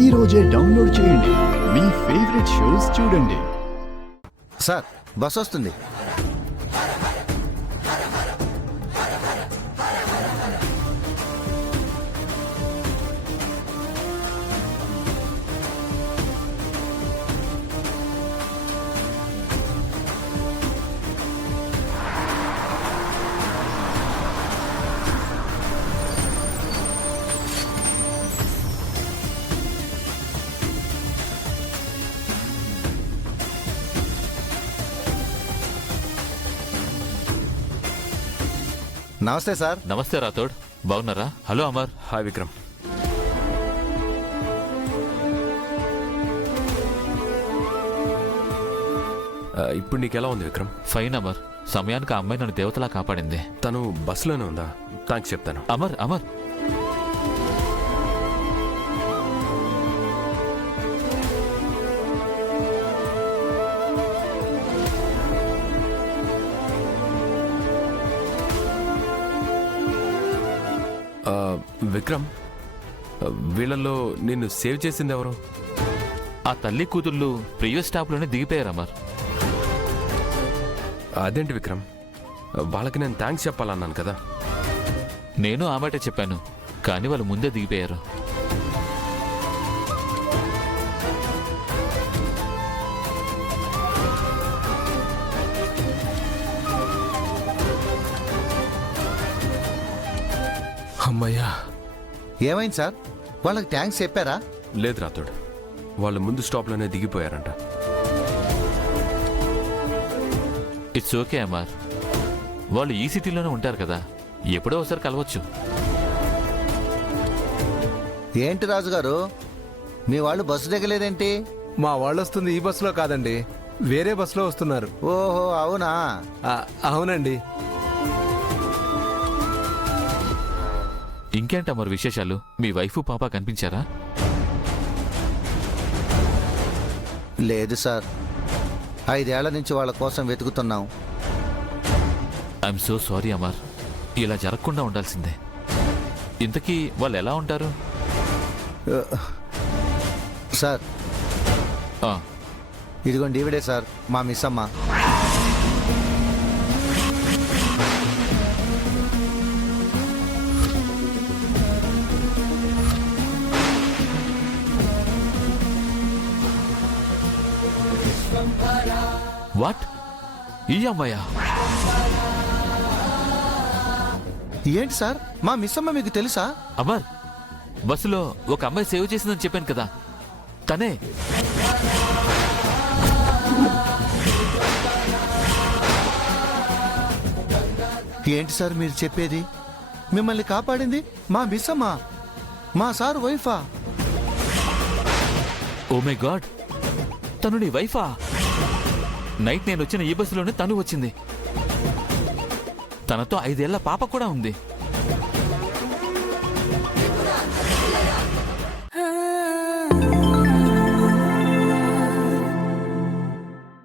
ఈ రోజే డౌన్లోడ్ చేయండి. మీ ఫేవరెట్ షోస్ చూడండి. సార్ బస్ వస్తుంది. నమస్తే సార్. నమస్తే రాథోడ్, బాగున్నారా? హలో అమర్. హాయ్ విక్రమ్. ఇప్పుడు నీకెలా ఉంది విక్రమ్? ఫైన్ అమర్. సమయానికి ఆ అమ్మాయి నన్ను దేవతలా కాపాడింది. తను బస్సులోనే ఉందా? థ్యాంక్స్ చెప్తాను. అమర్ అమర్ విక్రమ్, వీళ్ళల్లో నిన్ను సేవ్ చేసింది ఎవరు? ఆ తల్లి కూతుళ్ళు ప్రీవియస్ స్టాప్లోనే దిగిపోయారు అమర్. అదేంటి విక్రమ్, వాళ్ళకి నేను థ్యాంక్స్ చెప్పాలన్నాను కదా. నేను ఆ మాటే చెప్పాను, కానీ వాళ్ళు ముందే దిగిపోయారు. అమ్మయ్యా. ఏమైంది సార్? వాళ్ళకి థ్యాంక్స్ చెప్పారా? లేదు రాతోడు, వాళ్ళు ముందు స్టాప్లోనే దిగిపోయారంట. ఇట్స్ ఓకే అమర్, వాళ్ళు ఈ సిటీలోనే ఉంటారు కదా, ఎప్పుడో ఒకసారి కలవచ్చు. ఏంటి రాజుగారు, మీ వాళ్ళు బస్సు దిగలేదేంటి? మా వాళ్ళు వస్తుంది ఈ బస్సులో కాదండి, వేరే బస్సులో వస్తున్నారు. ఓహో అవునా? అవునండి. ఇంకేంటి అమర్ విశేషాలు? మీ వైఫ్ పాప కనిపించారా? లేదు సార్, 5 ఏళ్ల నుంచి వాళ్ళ కోసం వెతుకుతున్నాం. ఐఎమ్ సో సారీ అమర్, ఇలా జరగకుండా ఉండాల్సిందే. ఇంతకీ వాళ్ళు ఎలా ఉంటారు? సార్ ఆ, ఇదిగోండి ఈవిడే సార్, మా మిస్ అమ్మ. వాట్? ఈ అమ్మాయా? ఏంటి సార్, మా మిస్ అమ్మ మీకు తెలుసా? అమర్, బస్సులో ఒక అమ్మాయి సేవ్ చేసిందని చెప్పాను కదా, తనే. ఏంటి సార్ మీరు చెప్పేది? మిమ్మల్ని కాపాడింది మా మిస్ అమ్మ, మా సార్ వైఫా? ఓ మై గాడ్, తను నీ వైఫా? నైట్ నేను వచ్చిన ఈ బస్సులోనే తను వచ్చింది. తనతో 5 ఏళ్ల పాప కూడా ఉంది.